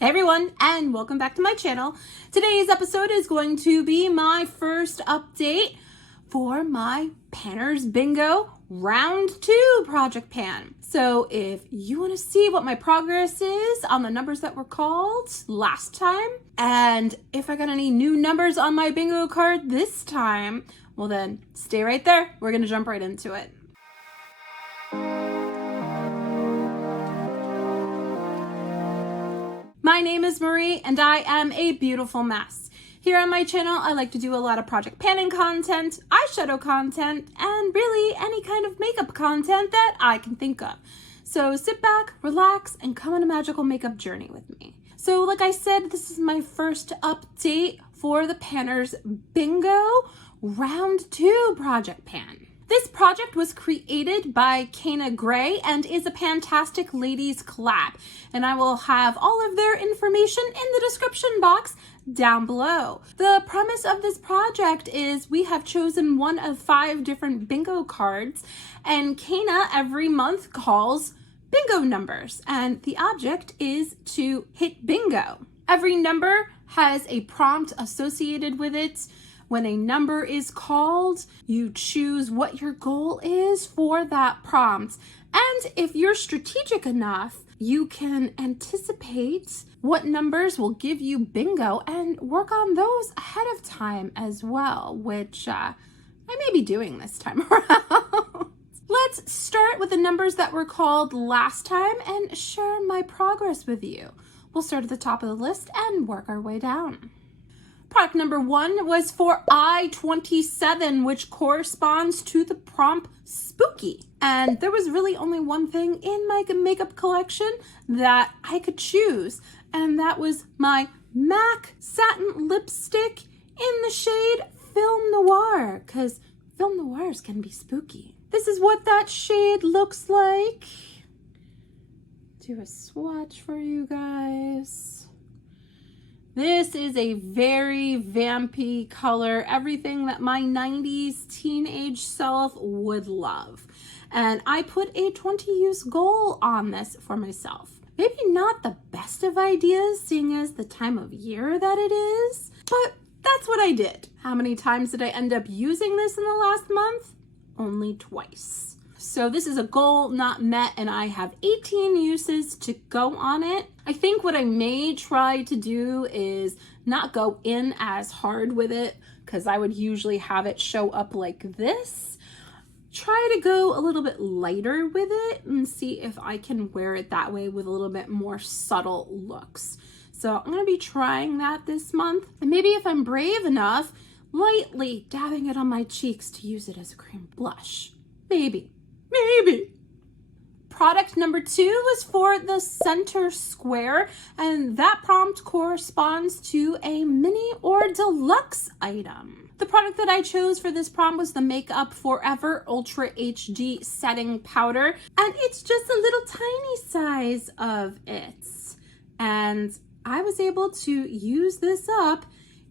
Hey everyone, and welcome back to my channel. Today's episode is going to be my first update for my Panners Bingo Round 2 project pan. So if you want to see what my progress is on the numbers that were called last time, and if I got any new numbers on my bingo card this time, well then stay right there. We're going to jump right into it. My name is Marie and I am a beautiful mess. Here on my channel, I like to do a lot of project panning content, eyeshadow content, and really any kind of makeup content that I can think of. So sit back, relax, and come on a magical makeup journey with me. So like I said, this is my first update for the Panners Bingo Round 2 project pan. This project was created by Kana Gray and is a Fantastic Ladies collab, and I will have all of their information in the description box down below. The premise of this project is we have chosen one of 5 different bingo cards, and Kana every month calls bingo numbers, and the object is to hit bingo. Every number has a prompt associated with it. When a number is called, you choose what your goal is for that prompt. And if you're strategic enough, you can anticipate what numbers will give you bingo and work on those ahead of time as well, which I may be doing this time around. Let's start with the numbers that were called last time and share my progress with you. We'll start at the top of the list and work our way down. Product number 1 was for I-27, which corresponds to the prompt spooky. And there was really only one thing in my makeup collection that I could choose, and that was my MAC satin lipstick in the shade Film Noir, because Film Noirs can be spooky. This is what that shade looks like. Do a swatch for you guys. This is a very vampy color, everything that my 90s teenage self would love. And I put a 20-use goal on this for myself. Maybe not the best of ideas, seeing as the time of year that it is, but that's what I did. How many times did I end up using this in the last month? Only twice. So this is a goal not met, and I have 18 uses to go on it. I think what I may try to do is not go in as hard with it, because I would usually have it show up like this. Try to go a little bit lighter with it and see if I can wear it that way with a little bit more subtle looks. So I'm going to be trying that this month. And maybe if I'm brave enough, lightly dabbing it on my cheeks to use it as a cream blush. Maybe. Product number 2 was for the center square, and that prompt corresponds to a mini or deluxe item. The product that I chose for this prompt was the Makeup Forever Ultra HD Setting Powder, and it's just a little tiny size of it. And I was able to use this up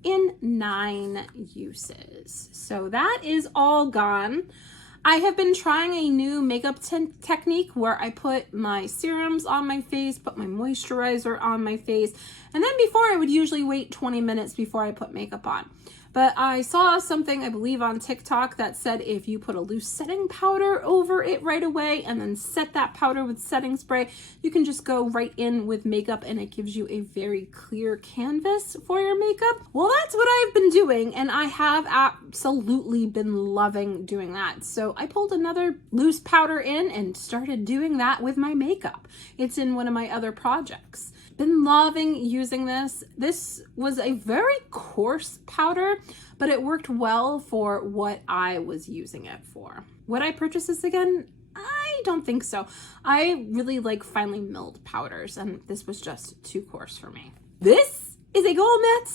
in 9 uses. So that is all gone. I have been trying a new makeup technique where I put my serums on my face, put my moisturizer on my face, and then before I would usually wait 20 minutes before I put makeup on. But I saw something, I believe on TikTok, that said if you put a loose setting powder over it right away and then set that powder with setting spray, you can just go right in with makeup and it gives you a very clear canvas for your makeup. Well, that's what I've been doing, and I have absolutely been loving doing that. So I pulled another loose powder in and started doing that with my makeup. It's in one of my other projects. Been loving using this. This was a very coarse powder, but it worked well for what I was using it for. Would I purchase this again? I don't think so. I really like finely milled powders, and this was just too coarse for me. This is a Goal Met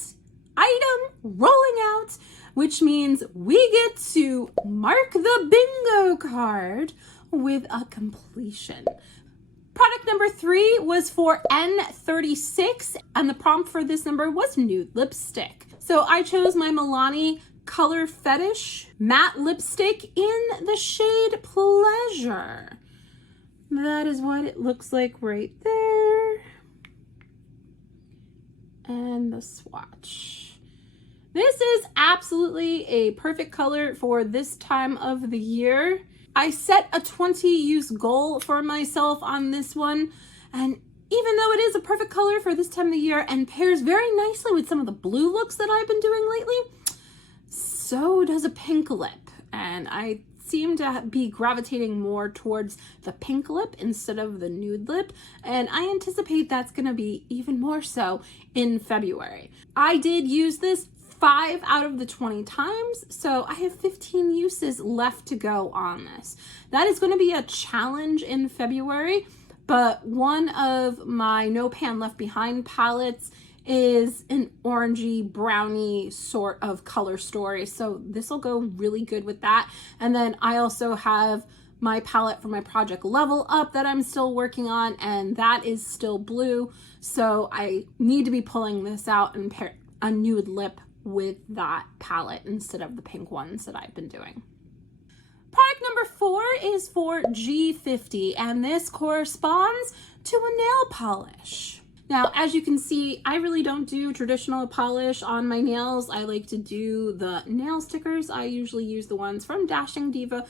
item rolling out, which means we get to mark the bingo card with a completion. Product number 3 was for N36, and the prompt for this number was nude lipstick. So I chose my Milani Color Fetish matte lipstick in the shade Pleasure. That is what it looks like right there. And the swatch. This is absolutely a perfect color for this time of the year. I set a 20 use goal for myself on this one, and even though it is a perfect color for this time of the year and pairs very nicely with some of the blue looks that I've been doing lately, so does a pink lip. And I seem to be gravitating more towards the pink lip instead of the nude lip, and I anticipate that's going to be even more so in February. I did use this 5 out of the 20 times, so I have 15 uses left to go on this. That is going to be a challenge in February, but one of my No Pan Left Behind palettes is an orangey brownie sort of color story, so this will go really good with that. And then I also have my palette for my Project Level Up that I'm still working on, and that is still blue, so I need to be pulling this out and pair a nude lip with that palette instead of the pink ones that I've been doing. Product number 4 is for G50, and this corresponds to a nail polish. Now, as you can see, I really don't do traditional polish on my nails. I like to do the nail stickers. I usually use the ones from Dashing Diva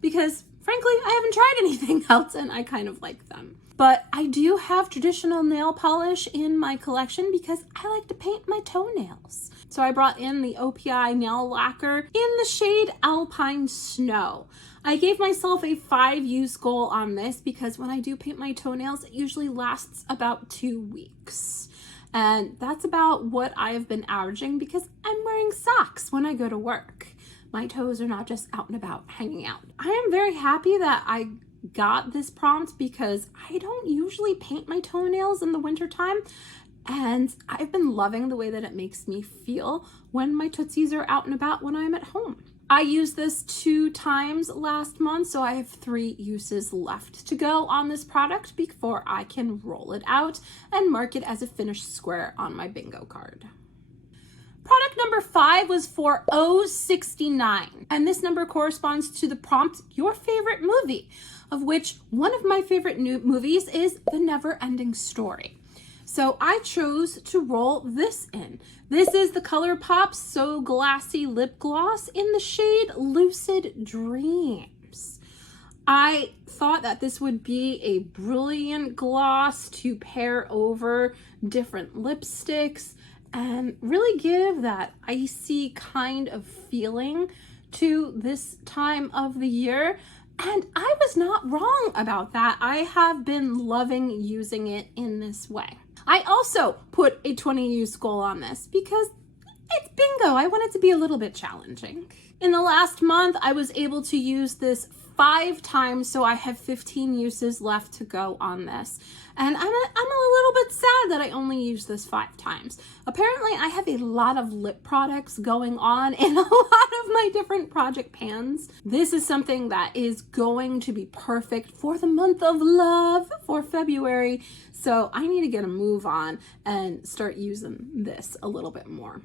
because, frankly, I haven't tried anything else and I kind of like them. But I do have traditional nail polish in my collection because I like to paint my toenails. So I brought in the OPI nail lacquer in the shade Alpine Snow. I gave myself a 5 use goal on this because when I do paint my toenails, it usually lasts about 2 weeks. And that's about what I've been averaging because I'm wearing socks when I go to work. My toes are not just out and about hanging out. I am very happy that I got this prompt because I don't usually paint my toenails in the wintertime, and I've been loving the way that it makes me feel when my tootsies are out and about when I'm at home. I used this 2 times last month, so I have 3 uses left to go on this product before I can roll it out and mark it as a finished square on my bingo card. Product number 5 was for O69, and this number corresponds to the prompt, your favorite movie, of which one of my favorite new movies is The Neverending Story. So I chose to roll this in. This is the ColourPop So Glassy Lip Gloss in the shade Lucid Dreams. I thought that this would be a brilliant gloss to pair over different lipsticks and really give that icy kind of feeling to this time of the year. And I was not wrong about that. I have been loving using it in this way. I also put a 20 use goal on this because it's bingo. I want it to be a little bit challenging. In the last month, I was able to use this 5 times, so I have 15 uses left to go on this. And I'm a little bit sad that I only used this 5 times. Apparently, I have a lot of lip products going on in a lot of my different project pans. This is something that is going to be perfect for the month of love for February. So I need to get a move on and start using this a little bit more.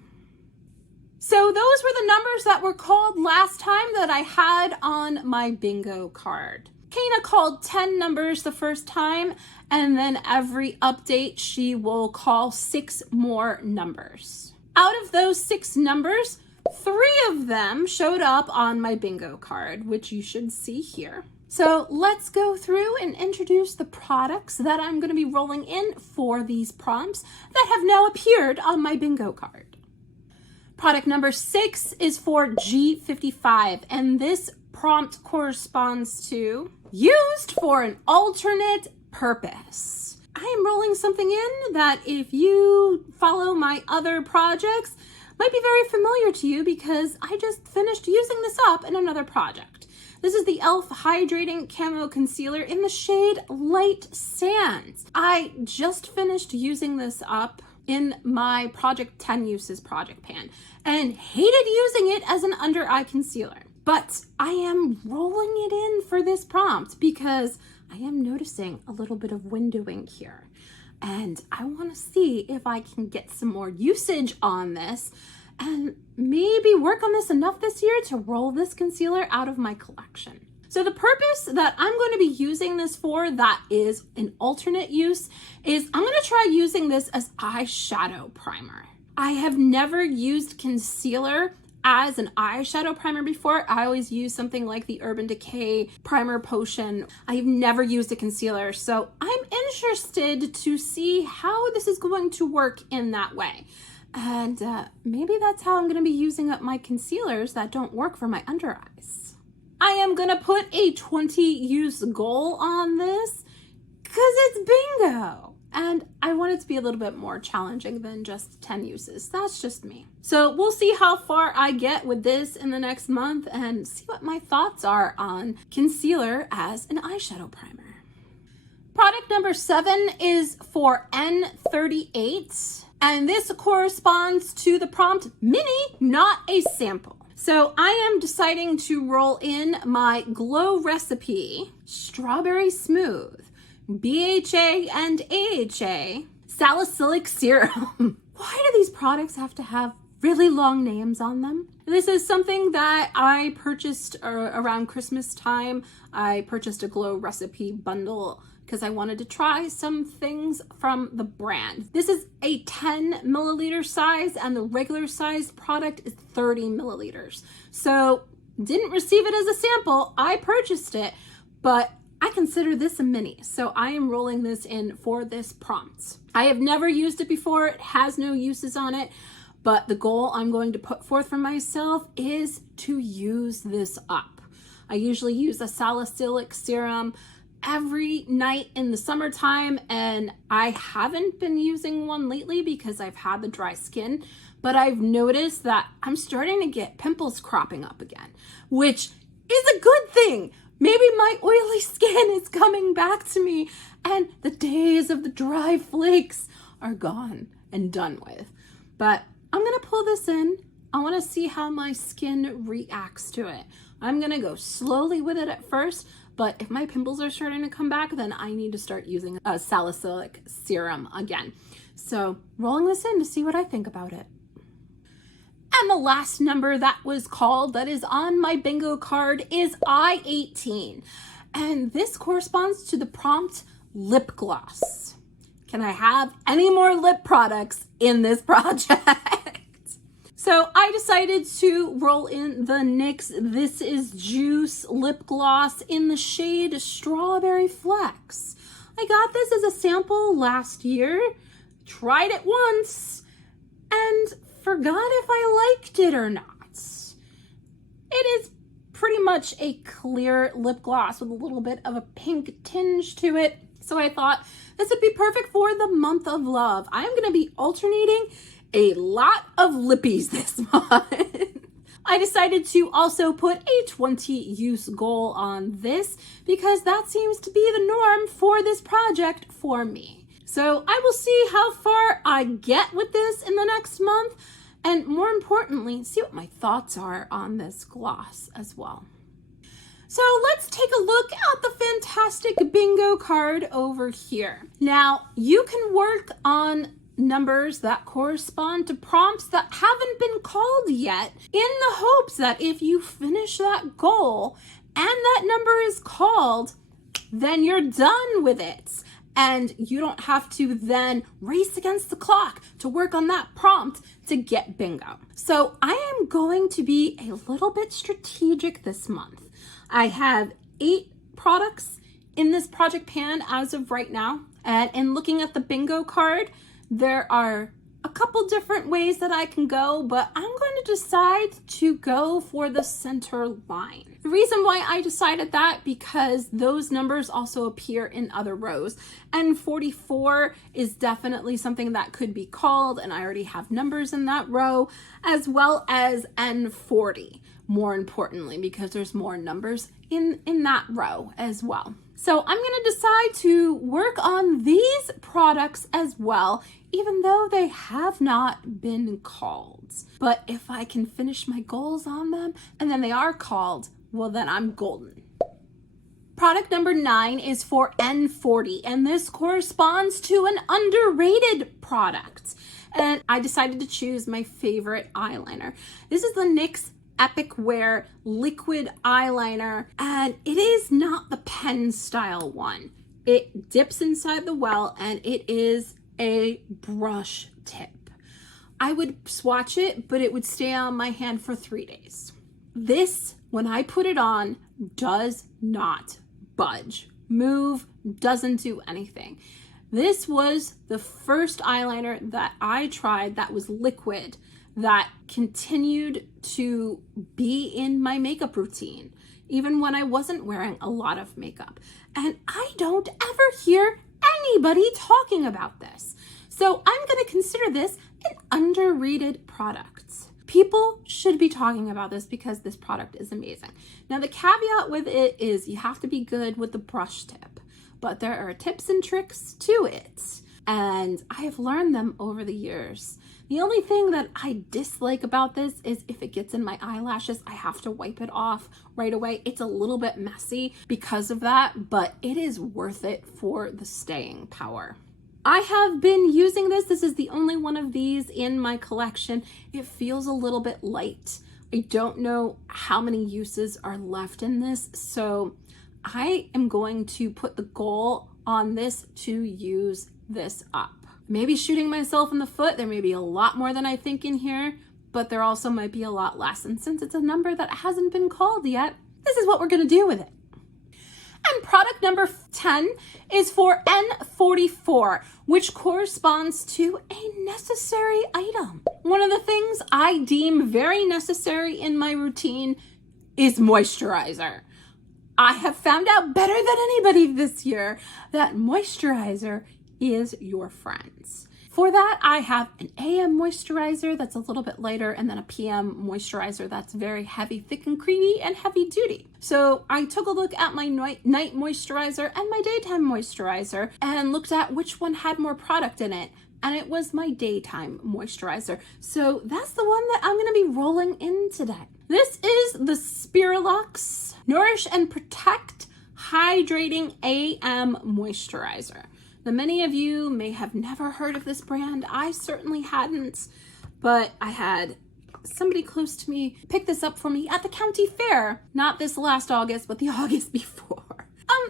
So those were the numbers that were called last time that I had on my bingo card. Kana called 10 numbers the first time, and then every update she will call 6 more numbers. Out of those 6 numbers, 3 of them showed up on my bingo card, which you should see here. So let's go through and introduce the products that I'm going to be rolling in for these prompts that have now appeared on my bingo card. Product number 6 is for G55, and this prompt corresponds to used for an alternate purpose. I am rolling something in that if you follow my other projects might be very familiar to you because I just finished using this up in another project. This is the e.l.f. Hydrating Camo Concealer in the shade Light Sands. I just finished using this up in my Project 10 Uses project pan and hated using it as an under eye concealer. But I am rolling it in for this prompt because I am noticing a little bit of windowing here. And I want to see if I can get some more usage on this and maybe work on this enough this year to roll this concealer out of my collection. So the purpose that I'm going to be using this for, that is an alternate use, is I'm going to try using this as eyeshadow primer. I have never used concealer as an eyeshadow primer before. I always use something like the Urban Decay Primer Potion. I've never used a concealer, so I'm interested to see how this is going to work in that way. And maybe that's how I'm going to be using up my concealers that don't work for my under eyes. I am going to put a 20 use goal on this because it's bingo. And I want it to be a little bit more challenging than just 10 uses. That's just me. So we'll see how far I get with this in the next month and see what my thoughts are on concealer as an eyeshadow primer. Product number 7 is for N38. And this corresponds to the prompt mini, not a sample. So I am deciding to roll in my Glow Recipe Strawberry Smooth BHA and AHA Salicylic Serum. Why do these products have to have really long names on them? This is something that I purchased around Christmas time. I purchased a Glow Recipe bundle because I wanted to try some things from the brand. This is a 10 milliliter size and the regular size product is 30 milliliters. So didn't receive it as a sample. I purchased it, but I consider this a mini, so I am rolling this in for this prompt. I have never used it before. It has no uses on it, but the goal I'm going to put forth for myself is to use this up. I usually use a salicylic serum every night in the summertime, and I haven't been using one lately because I've had the dry skin, but I've noticed that I'm starting to get pimples cropping up again, which is a good thing. Maybe my oily skin is coming back to me and the days of the dry flakes are gone and done with. But I'm gonna pull this in. I wanna see how my skin reacts to it. I'm gonna go slowly with it at first, but if my pimples are starting to come back, then I need to start using a salicylic serum again. So rolling this in to see what I think about it. And the last number that was called, that is on my bingo card, is I-18. And this corresponds to the prompt lip gloss. Can I have any more lip products in this project? So I decided to roll in the NYX This Is Juice lip gloss in the shade Strawberry Flex. I got this as a sample last year, tried it once, and forgot if I liked it or not. It is pretty much a clear lip gloss with a little bit of a pink tinge to it. So I thought this would be perfect for the month of love. I am going to be alternating a lot of lippies this month. I decided to also put a 20 use goal on this because that seems to be the norm for this project for me. So I will see how far I get with this in the next month, and more importantly, see what my thoughts are on this gloss as well. So let's take a look at the fantastic bingo card over here. Now, you can work on numbers that correspond to prompts that haven't been called yet, in the hopes that if you finish that goal and that number is called, then you're done with it. And you don't have to then race against the clock to work on that prompt to get bingo. So I am going to be a little bit strategic this month. I have 8 products in this project pan as of right now. And in looking at the bingo card, there are a couple different ways that I can go, but I'm going to decide to go for the center line. The reason why I decided that, because those numbers also appear in other rows, and 44 is definitely something that could be called, and I already have numbers in that row, as well as N40, more importantly, because there's more numbers in that row as well. So I'm going to decide to work on these products as well, even though they have not been called. But if I can finish my goals on them and then they are called, well, then I'm golden. Product number 9 is for N40, and this corresponds to an underrated product. And I decided to choose my favorite eyeliner. This is the NYX Epic Wear liquid eyeliner, and it is not the pen style one. It dips inside the well and it is a brush tip. I would swatch it, but it would stay on my hand for 3 days. This, when I put it on, does not budge, move, doesn't do anything. This was the first eyeliner that I tried that was liquid that continued to be in my makeup routine, even when I wasn't wearing a lot of makeup. And I don't ever hear anybody talking about this. So I'm going to consider this an underrated product. People should be talking about this because this product is amazing. Now, the caveat with it is you have to be good with the brush tip, but there are tips and tricks to it, and I have learned them over the years. The only thing that I dislike about this is if it gets in my eyelashes, I have to wipe it off right away. It's a little bit messy because of that, but it is worth it for the staying power. I have been using this. This is the only one of these in my collection. It feels a little bit light. I don't know how many uses are left in this, so I am going to put the goal on this to use this up. Maybe shooting myself in the foot. There may be a lot more than I think in here, but there also might be a lot less. And since it's a number that hasn't been called yet, this is what we're going to do with it. And product number 10 is for N44, which corresponds to a necessary item. One of the things I deem very necessary in my routine is moisturizer. I have found out better than anybody this year that moisturizer is your friends. For that, I have an AM moisturizer that's a little bit lighter, and then a PM moisturizer that's very heavy, thick and creamy, and heavy duty. So I took a look at my night moisturizer and my daytime moisturizer and looked at which one had more product in it, and it was my daytime moisturizer. So that's the one that I'm gonna be rolling in today. This is the Spirulux Nourish and Protect Hydrating AM Moisturizer. Now, many of you may have never heard of this brand. I certainly hadn't, but I had somebody close to me pick this up for me at the county fair. Not this last August, but the August before.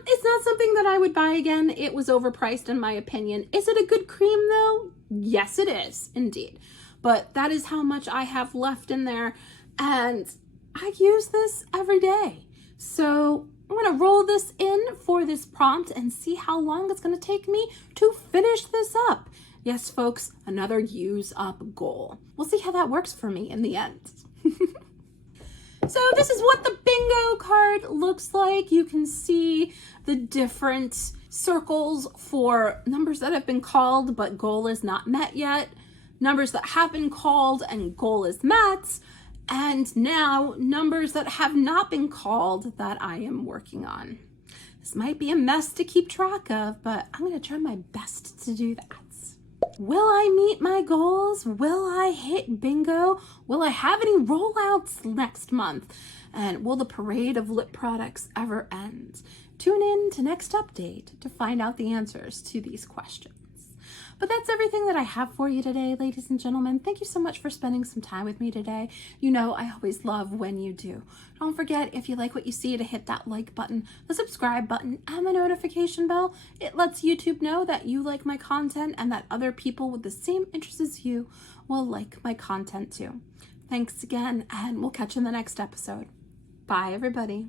It's not something that I would buy again. It was overpriced in my opinion. Is it a good cream though? Yes, it is indeed. But that is how much I have left in there, and I use this every day. So I'm gonna roll this in for this prompt and see how long it's gonna take me to finish this up. Yes, folks, another use up goal. We'll see how that works for me in the end. So this is what the bingo card looks like. You can see the different circles for numbers that have been called but goal is not met yet, numbers that have been called and goal is met, and now numbers that have not been called that I am working on. This might be a mess to keep track of, but I'm going to try my best to do that. Will I meet my goals? Will I hit bingo? Will I have any rollouts next month? And will the parade of lip products ever end? Tune in to next update to find out the answers to these questions. But that's everything that I have for you today, ladies and gentlemen. Thank you so much for spending some time with me today. You know I always love when you do. Don't forget, if you like what you see, to hit that like button, the subscribe button, and the notification bell. It lets YouTube know that you like my content and that other people with the same interests as you will like my content too. Thanks again, and we'll catch you in the next episode. Bye, everybody.